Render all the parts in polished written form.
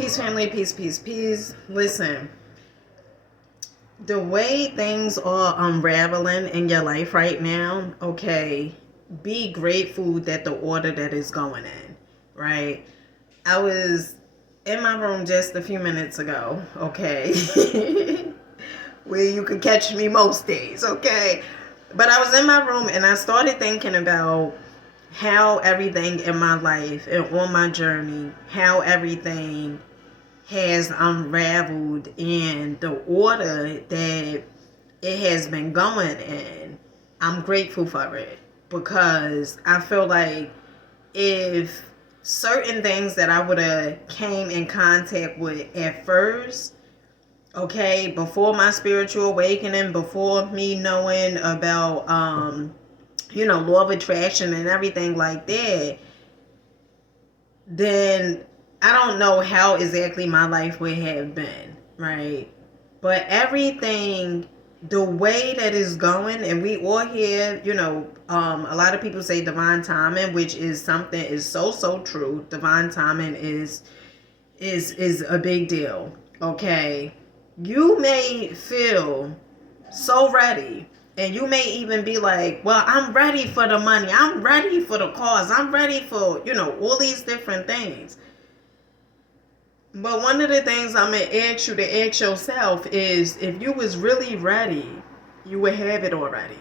Peace, family, peace, peace, peace. Listen, the way things are unraveling in your life right now, okay, be grateful that the order that is going in, right? I was in my room just a few minutes ago, okay, where you could catch me most days, okay? But I was in my room and I started thinking about how everything in my life and on my journey, how everything has unraveled in the order that it has been going in. I'm grateful for it because I feel like if certain things that I would have came in contact with at first, okay, before my spiritual awakening, before me knowing about law of attraction and everything like that, then I don't know how exactly my life would have been, right? But everything, the way that is going, and we all hear, a lot of people say divine timing, which is something is so true. Divine timing is a big deal. Okay, you may feel so ready. And you may even be like, well, I'm ready for the money. I'm ready for the cars. I'm ready for, all these different things. But one of the things I'm going to ask you to ask yourself is if you was really ready, you would have it already.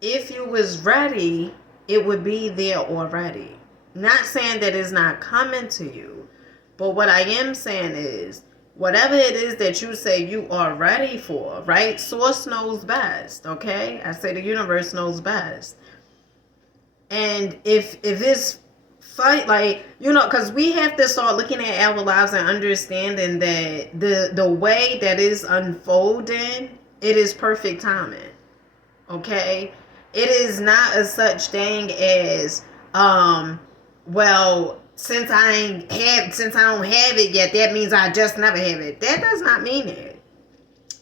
If you was ready, it would be there already. Not saying that it's not coming to you, but what I am saying is whatever it is that you say you are ready for, right? Source knows best, okay? I say the universe knows best. And if it's fight, like, because we have to start looking at our lives and understanding that the way that is unfolding, it is perfect timing, okay? It is not a such thing as, well, since I don't have it yet, that means I just never have it. That does not mean it.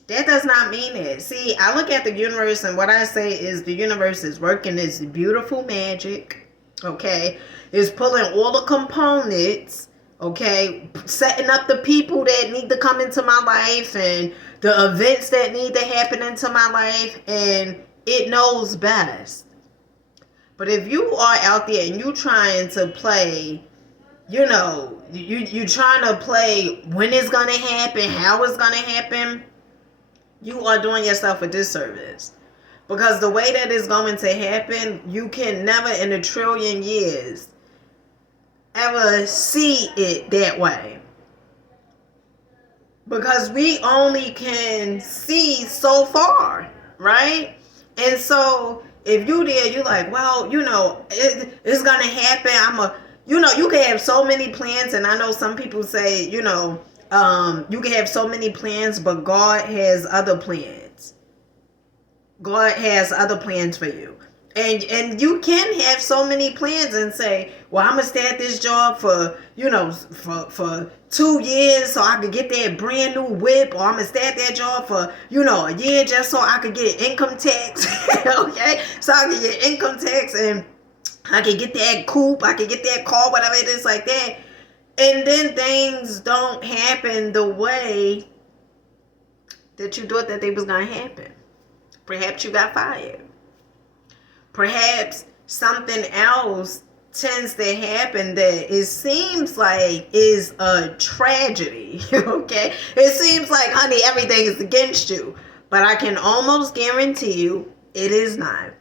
That does not mean it. See, I look at the universe and what I say is the universe is working this beautiful magic, okay? It's pulling all the components, okay? Setting up the people that need to come into my life and the events that need to happen into my life, and it knows best. But if you are out there and you trying to play, you trying to play when it's going to happen, how it's going to happen, you are doing yourself a disservice. Because the way that is going to happen, you can never in a trillion years ever see it that way. Because we only can see so far, right? And so if you there, you like, well, it's going to happen. You can have so many plans. And I know some people say, you can have so many plans, but God has other plans. God has other plans for you. And you can have so many plans and say, well, I'm going to stay at this job for 2 years so I could get that brand new whip, or I'm going to stay at that job for, a year just so I could get income tax, okay? So I could get income tax and I could get that coupe, I could get that car, whatever it is like that. And then things don't happen the way that you thought that they was going to happen. Perhaps you got fired. Perhaps something else tends to happen that it seems like is a tragedy, okay? It seems like, honey, everything is against you. But I can almost guarantee you it is not.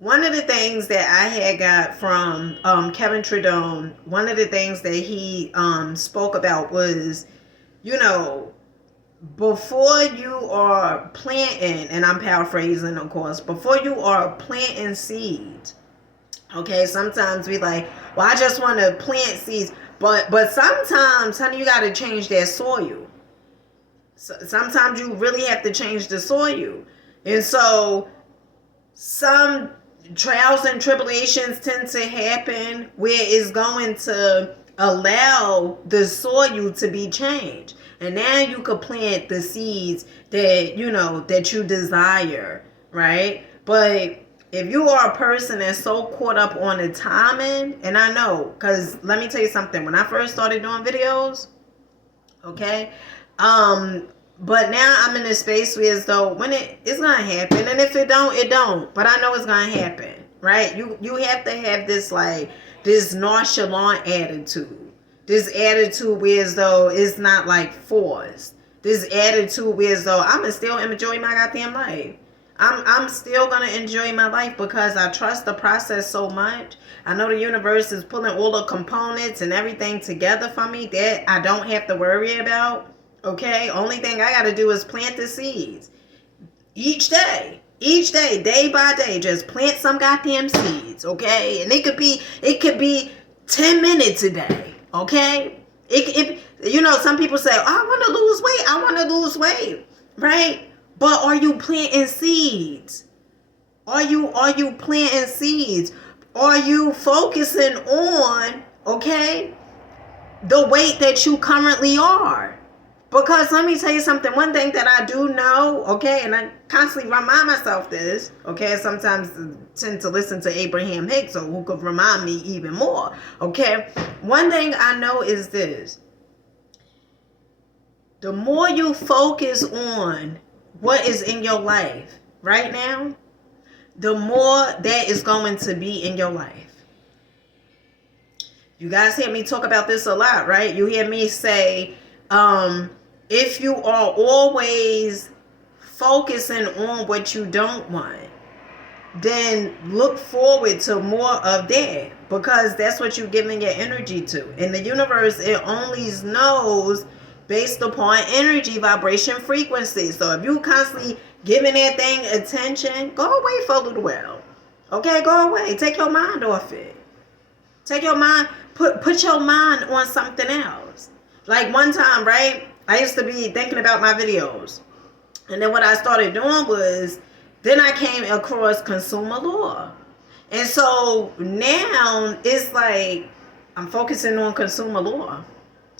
One of the things that I had got from Kevin Tredone, one of the things that he spoke about was, before you are planting, and I'm paraphrasing, of course, before you are planting seeds, okay, sometimes we like, well, I just want to plant seeds, but sometimes, honey, you got to change that soil. So, sometimes you really have to change the soil. And so some trials and tribulations tend to happen where it's going to allow the soil to be changed. And now you could plant the seeds that, that you desire, right? But if you are a person that's so caught up on the timing, and I know, because let me tell you something, when I first started doing videos, okay, but now I'm in a space where as though when it's gonna happen, and if it don't, it don't. But I know it's gonna happen, right? You have to have this like this nonchalant attitude, this attitude where as though it's not like forced, this attitude where as though I'ma still enjoy my goddamn life. I'm still gonna enjoy my life because I trust the process so much. I know the universe is pulling all the components and everything together for me that I don't have to worry about. Okay, only thing I gotta do is plant the seeds each day, day by day. Just plant some goddamn seeds, okay? And it could be 10 minutes a day, okay? It you know, some people say, oh, I want to lose weight, right? But are you planting seeds? Are you planting seeds? Are you focusing on, okay, the weight that you currently are? Because let me tell you something, one thing that I do know, okay, and I constantly remind myself this, okay, sometimes I tend to listen to Abraham Hicks, who could remind me even more, okay. One thing I know is this: the more you focus on what is in your life right now, the more that is going to be in your life. You guys hear me talk about this a lot, right? You hear me say, if you are always focusing on what you don't want, then look forward to more of that, because that's what you're giving your energy to. And the universe, it only knows based upon energy, vibration, frequency. So if you constantly giving that thing attention, go away for a little while. Okay, go away. Take your mind off it. Take your mind, put your mind on something else. Like one time, right? I used to be thinking about my videos. And then what I started doing was, then I came across consumer law. And so now it's like I'm focusing on consumer law.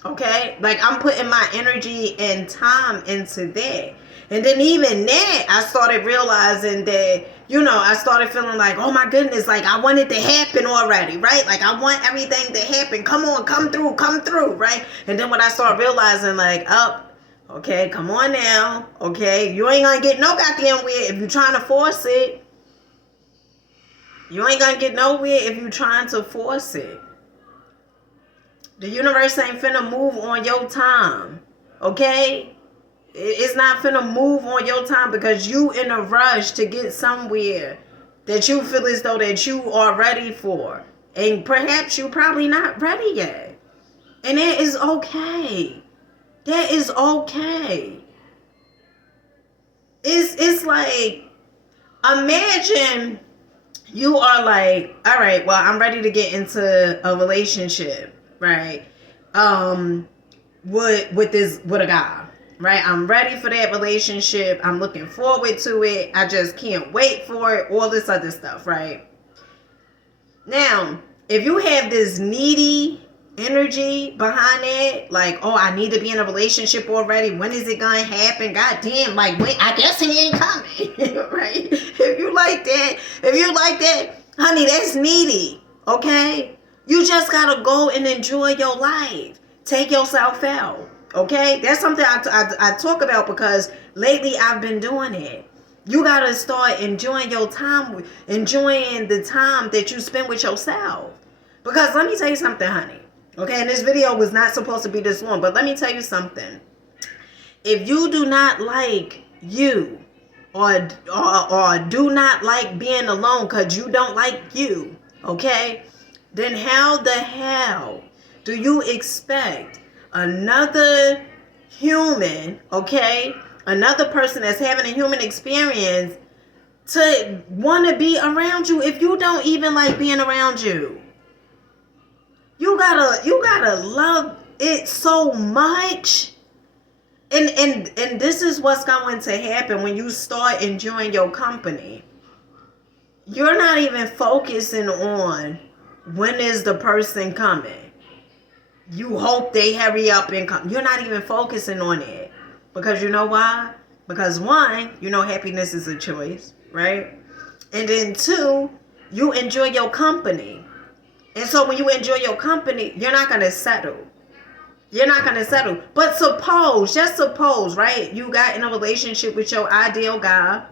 Okay? Like I'm putting my energy and time into that. And then even that, I started realizing that, you know, I started feeling like, oh my goodness, like I want it to happen already, right? Like I want everything to happen. Come on, come through, right? And then when I started realizing like, oh, okay, come on now, okay? You ain't gonna get no goddamn where if you're trying to force it. You ain't gonna get nowhere if you're trying to force it. The universe ain't finna move on your time, okay? It's not finna move on your time because you in a rush to get somewhere that you feel as though that you are ready for. And perhaps you're probably not ready yet. And that is okay. That is okay. It's like, imagine you are like, all right, well, I'm ready to get into a relationship, right? With a guy. Right? I'm ready for that relationship. I'm looking forward to it. I just can't wait for it. All this other stuff, right? Now, if you have this needy energy behind it, like, oh, I need to be in a relationship already. When is it gonna happen? God damn, like, wait, I guess he ain't coming, right? If you like that, honey, that's needy, okay? You just gotta go and enjoy your life. Take yourself out. Okay, that's something I talk about because lately I've been doing it. You gotta start enjoying your time, enjoying the time that you spend with yourself. Because let me tell you something, honey. Okay, and this video was not supposed to be this long, but let me tell you something. If you do not like you, or do not like being alone because you don't like you, okay, then how the hell do you expect another human, okay, another person that's having a human experience to want to be around you if you don't even like being around you? You gotta love it so much. And this is what's going to happen when you start enjoying your company. You're not even focusing on when is the person coming. You hope they hurry up and come. You're not even focusing on it. Because you know why? Because one, you know happiness is a choice, right? And then 2, you enjoy your company. And so when you enjoy your company, you're not going to settle. You're not going to settle. But just suppose, right? You got in a relationship with your ideal guy,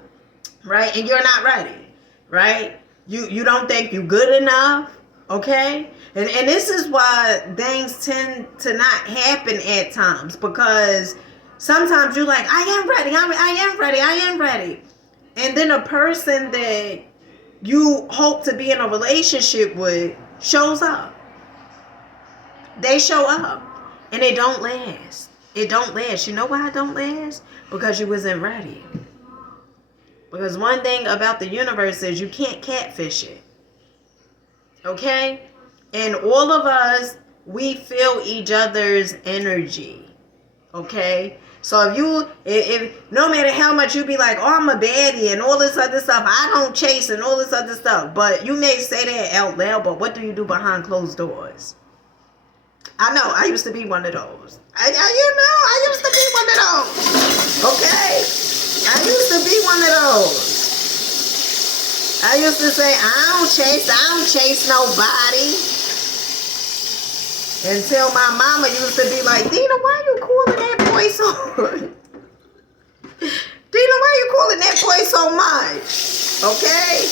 right? And you're not ready, right? You don't think you're good enough, okay? And this is why things tend to not happen at times, because sometimes you're like, I am ready, I am ready. And then a person that you hope to be in a relationship with shows up. They show up and it don't last. It don't last. You know why it don't last? Because you wasn't ready. Because one thing about the universe is you can't catfish it. Okay? And all of us, we feel each other's energy. Okay? So if no matter how much you be like, oh, I'm a baddie and all this other stuff, I don't chase and all this other stuff, but you may say that out loud, but what do you do behind closed doors? I know, I used to be one of those. I used to be one of those. Okay? I used to be one of those. I used to say, I don't chase nobody. Until my mama used to be like, Dina, why you calling that boy so Dina, why you calling that boy so much? Okay?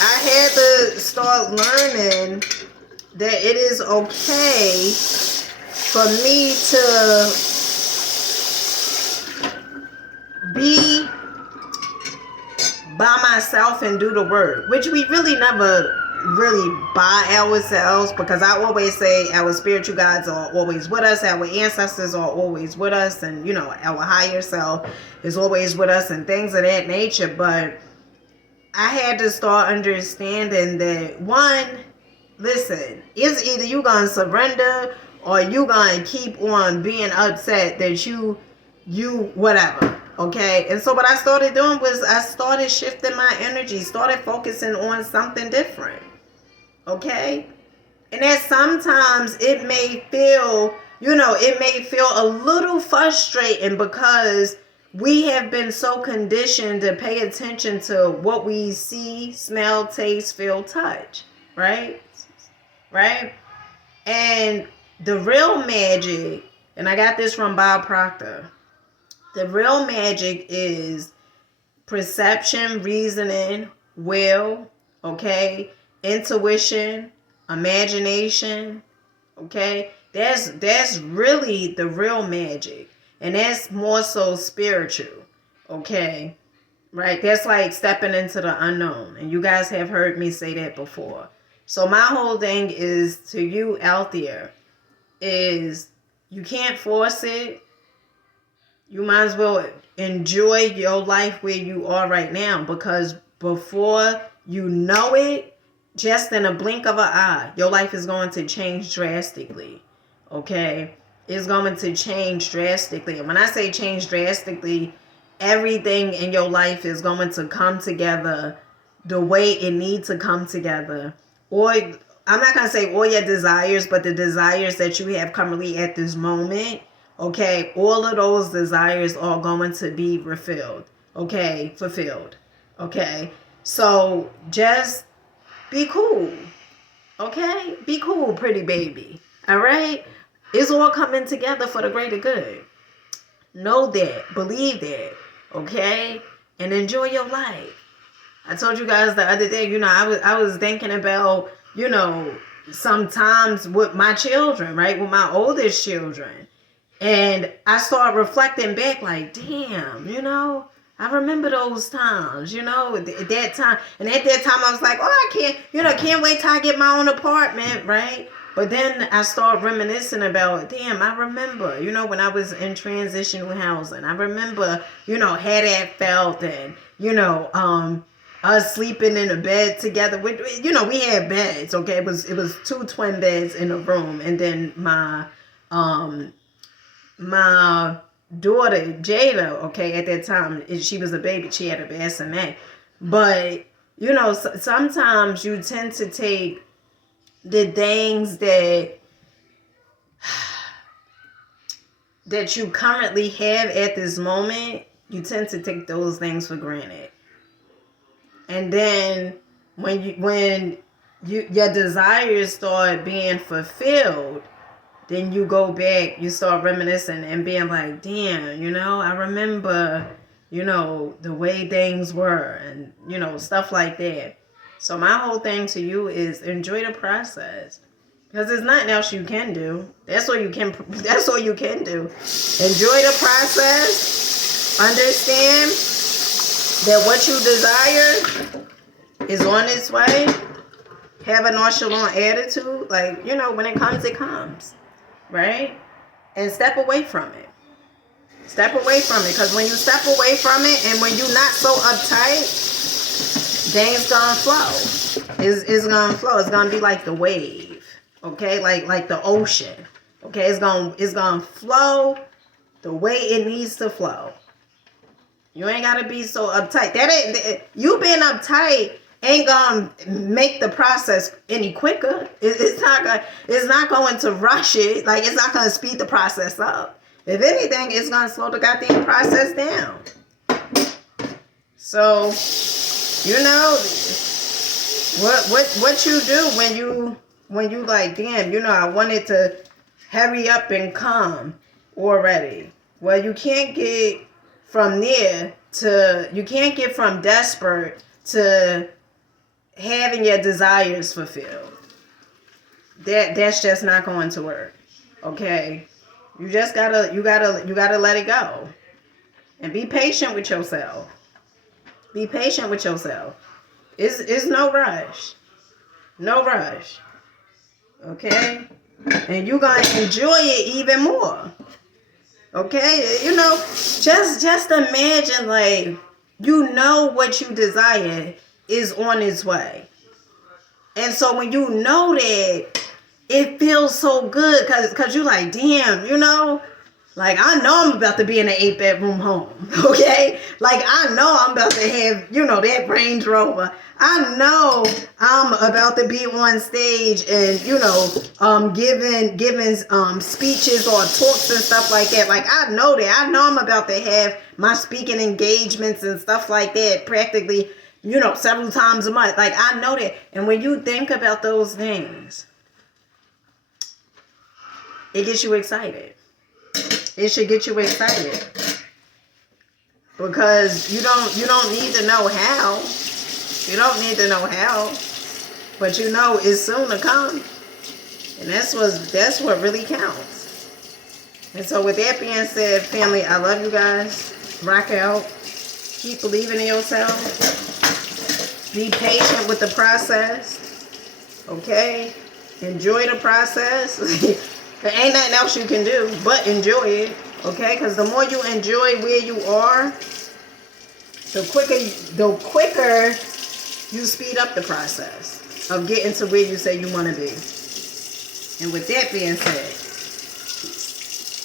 I had to start learning that it is okay for me to be by myself and do the work, which we really never really by ourselves, because I always say our spiritual guides are always with us, our ancestors are always with us, and our higher self is always with us and things of that nature. But I had to start understanding that, one, listen, it's either you gonna surrender or you gonna keep on being upset that you whatever. Okay? And so what I started doing was I started shifting my energy, started focusing on something different. Okay? And that sometimes it may feel a little frustrating, because we have been so conditioned to pay attention to what we see, smell, taste, feel, touch. Right? Right? And the real magic, and I got this from Bob Proctor, the real magic is perception, reasoning, will, okay, intuition, imagination, okay. That's really the real magic, and that's more so spiritual, okay, right? That's like stepping into the unknown, and you guys have heard me say that before. So my whole thing is to you out there is you can't force it. You might as well enjoy your life where you are right now, because before you know it, just in a blink of an eye, your life is going to change drastically. Okay? It's going to change drastically. And when I say change drastically, everything in your life is going to come together the way it needs to come together. Or I'm not going to say all your desires, but the desires that you have currently at this moment. Okay, all of those desires are going to be fulfilled. Okay, so just be cool. Okay, be cool, pretty baby. All right, it's all coming together for the greater good. Know that, believe that. Okay, and enjoy your life. I told you guys the other day, I was thinking about, sometimes with my children, right, with my oldest children. And I started reflecting back like, damn, I remember those times, at that time. And at that time I was like, oh, I can't wait till I get my own apartment, right? But then I started reminiscing about, damn, I remember, when I was in transitional housing. I remember, how that felt, and, us sleeping in a bed together. We had beds, okay? It was 2 twin beds in a room. And then my daughter Jada, okay, at that time she was a baby, she had a BSMA. But sometimes you tend to take the things that you currently have at this moment you tend to take those things for granted. And then when your desires start being fulfilled, then you go back, you start reminiscing and being like, damn, I remember, the way things were, and, stuff like that. So my whole thing to you is enjoy the process. Because there's nothing else you can do. That's all you can do. Enjoy the process. Understand that what you desire is on its way. Have a nonchalant attitude. Like, when it comes, it comes. Right? And step away from it. Step away from it. Because when you step away from it and when you're not so uptight, things gonna flow. It's gonna flow. It's gonna be like the wave. Okay? Like the ocean. Okay? It's gonna flow the way it needs to flow. You ain't gotta be so uptight. You being uptight ain't gonna make the process any quicker. It's not going to rush it. Like, it's not gonna speed the process up. If anything, it's gonna slow the goddamn process down. So, what you do when you like, damn, I wanted to hurry up and come already. Well, you can't get from desperate to having your desires fulfilled. That's just not going to work. Okay? You just gotta let it go. And be patient with yourself. Be patient with yourself. It's no rush. No rush. Okay? And you're gonna enjoy it even more. Okay? Just imagine, like, what you desire is on its way. And so when you know that, it feels so good because you're like, damn, like, I know I'm about to be in an 8-bedroom home, okay? Like, I know I'm about to have, that Range Rover. I know I'm about to be on stage and, giving speeches or talks and stuff like that. Like, I know that. I know I'm about to have my speaking engagements and stuff like that practically, several times a month. Like, I know that. And when you think about those things, it gets you excited. It should get you excited. Because you don't need to know how. You don't need to know how. But it's soon to come. And that's what really counts. And so with that being said, family, I love you guys. Rock out. Keep believing in yourself. Be patient with the process. Okay? Enjoy the process. There ain't nothing else you can do but enjoy it. Okay? Because the more you enjoy where you are, the quicker you speed up the process of getting to where you say you want to be. And with that being said,